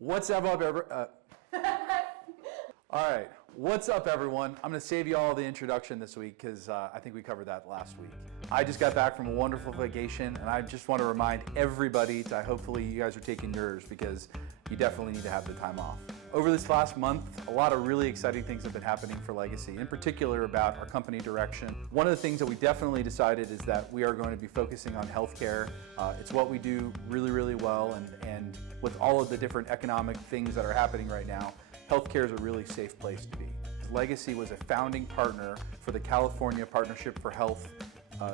What's up, all right, what's up, everyone? I'm going to save you all the introduction this week because I think we covered that last week. I just got back from a wonderful vacation, and I just want to remind everybody to hopefully you guys are taking yours because you definitely need to have the time off. Over this last month, a lot of really exciting things have been happening for Legacy, in particular about our company direction. One of the things that we definitely decided is that we are going to be focusing on healthcare. It's what we do really, really well, and with all of the different economic things that are happening right now, healthcare is a really safe place to be. Legacy was a founding partner for the California Partnership for Health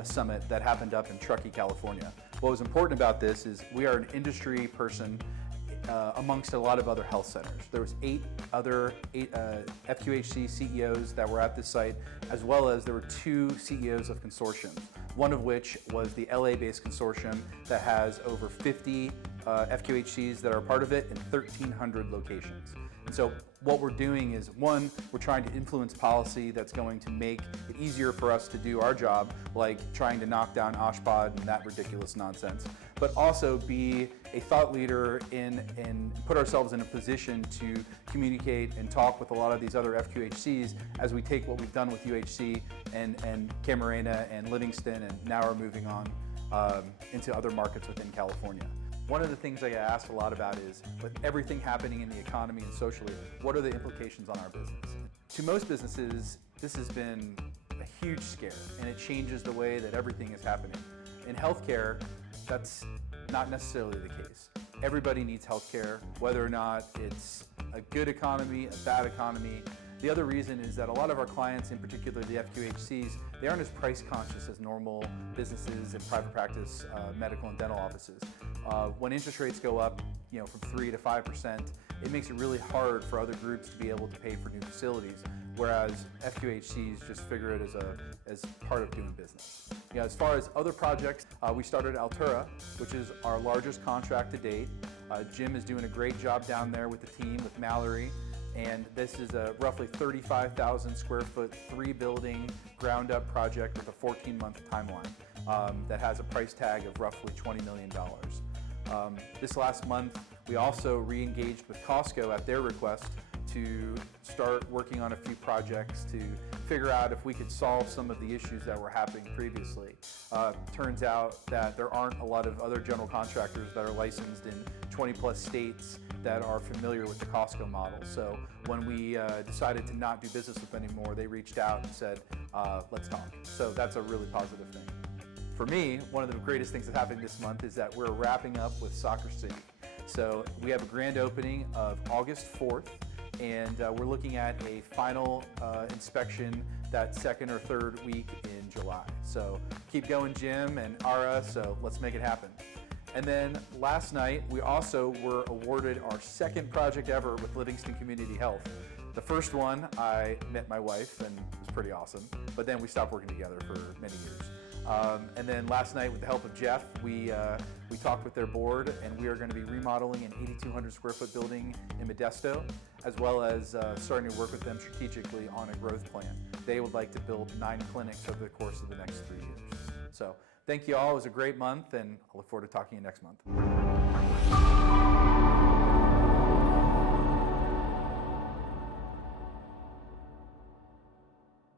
Summit that happened up in Truckee, California. What was important about this is we are an industry person amongst a lot of other health centers. There was eight other FQHC CEOs that were at this site, as well as there were 2 CEOs of consortiums, one of which was the LA-based consortium that has over 50 FQHCs that are part of it in 1,300 locations. And so what we're doing is, one, we're trying to influence policy that's going to make it easier for us to do our job, like trying to knock down OSHPD and that ridiculous nonsense, but also be a thought leader and put ourselves in a position to communicate and talk with a lot of these other FQHCs as we take what we've done with UHC and Camarena and Livingston, and now are moving on into other markets within California. One of the things I get asked a lot about is, with everything happening in the economy and socially, what are the implications on our business? To most businesses, this has been a huge scare, and it changes the way that everything is happening. In healthcare, that's not necessarily the case. Everybody needs healthcare, whether or not it's a good economy, a bad economy. The other reason is that a lot of our clients, in particular the FQHCs, they aren't as price conscious as normal businesses and private practice medical and dental offices. When interest rates go up, from 3 to 5%, it makes it really hard for other groups to be able to pay for new facilities, whereas FQHCs just figure it as part of doing business. As far as other projects, we started Altura, which is our largest contract to date. Jim is doing a great job down there with the team, with Mallory. And this is a roughly 35,000 square foot, 3-building, ground-up project with a 14-month timeline that has a price tag of roughly $20 million. This last month, we also re-engaged with Costco at their request to start working on a few projects to figure out if we could solve some of the issues that were happening previously. Turns out that there aren't a lot of other general contractors that are licensed in 20+ states that are familiar with the Costco model. So when we decided to not do business with them anymore, they reached out and said, let's talk. So that's a really positive thing. For me, one of the greatest things that happened this month is that we're wrapping up with Soccer City. So we have a grand opening of August 4th, and we're looking at a final inspection that second or third week in July. So keep going, Jim and Ara, so let's make it happen. And then last night, we also were awarded our second project ever with Livingston Community Health. The first one, I met my wife, and it was pretty awesome, but then we stopped working together for many years. And then last night, with the help of Jeff, we talked with their board, and we are going to be remodeling an 8,200 square foot building in Modesto, as well as starting to work with them strategically on a growth plan. They would like to build 9 clinics over the course of the next 3 years. So thank you all. It was a great month, and I look forward to talking to you next month.